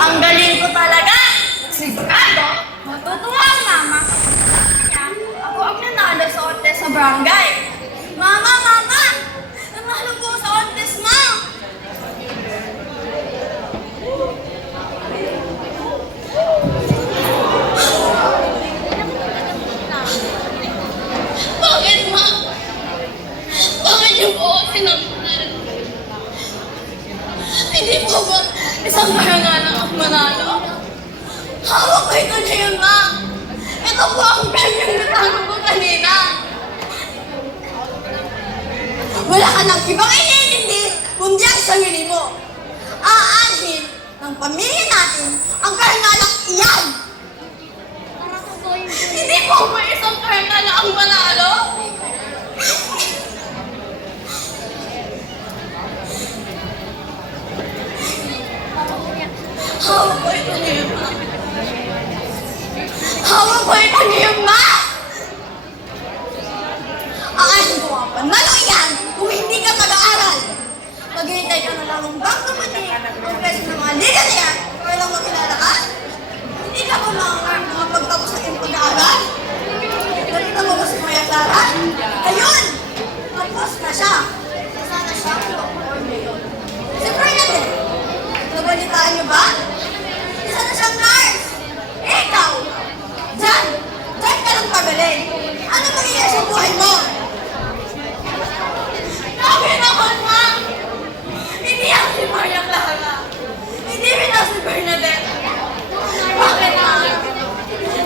Ang galing ko talaga! Sigurado, matutuwa ang mama. Ako ang nanalo sa ontes sa barangay. Mama! Mama! Nanalo ko sa ontes, ma! Bakit, ma? Bakit niyo po ako sinampunan? Hindi po ba isang karangalan ang manalo? Hawak ko ito ngayon, ma! Ito po ang premyong natago ko kanina! Wala ka ng ibang inintindi kundi ang sarili mo. Aanhin ng pamilya natin ang karangalang iyan. Hindi po ba isang karangalan ang manalo? Hawak ko ito ngayon, ma! Hawak ko ito ngayon, ma! Aanhin ko ang panalo iyan kung hindi ka mag-aaral. Maghihintay ka na lang ng bang dumating ang presyo ng mga liga na yan para lang makilala ka. Hindi ka ba makapagtapos sa iyong pag-aaral? Nakita mo ba si Maya Clara? Ayun! Tapos na siya. Sana siya ang doktor ngayon. Si Bernadette, nabalitaan niyo ba? Isa na siyang nurse. Ikaw! Diyan! Diyan ka lang pagaling. Ano mangyayari sa buhay mo? Sabi naman, ma! Hindi ako si Maria Clara. Hindi rin ako si Bernadette. Bakit, ma?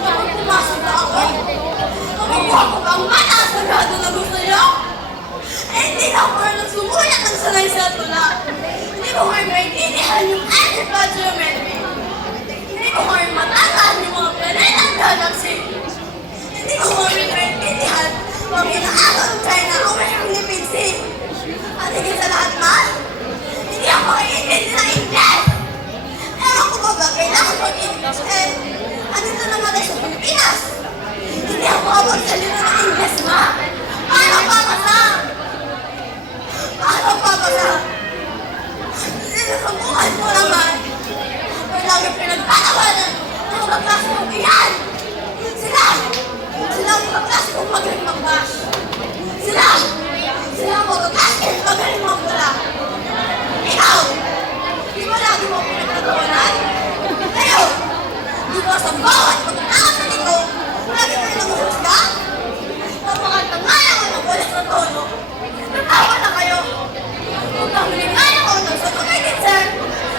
Kapag pumasok na ako, makukuha ko ba ang mataas na grado na gusto niyo? Eh, hindi na ako marunong sumulat ng sanay sa tula. Hindi ko kayo maintindihan yung undergraduate geometry. Hindi ko kayo matandaan yung mga planetang galaxy. Hindi ko kayo maintindihan kung inaagaw ng China o mayroong Lipid Sea. At higit sa lahat, ma, hindi ako maiintindi ng Ingles. Ewan ko ba kailangan mag-Ingles? Eh, andito naman tayo sa Pilipinas. Hindi ako makapagsalita ng Ingles, ma. Paano papasa? Paano papasa? Sinusubukan mo naman. May lagi pinagtatawanan ng mga klase kong iyan. Sila ang mga klase kong magaling mag-bash. Sila ang mga klase kong magaling mag-bala. Ikaw, di ba lagi mo pinagtatawanan? Ngayon, di ba sa bawat pagkakataon nito, lagi kayo nanguhusga? Napakatangay ako ng walang sa tono. Natawa na kayo. Kung nahulingay ako ng sa pagkaitin, sir,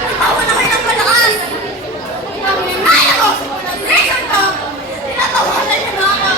natawa na kayo ng malakas. Kung nahulingay ako sa pronunciation ko, tinatawanan niyo na ako.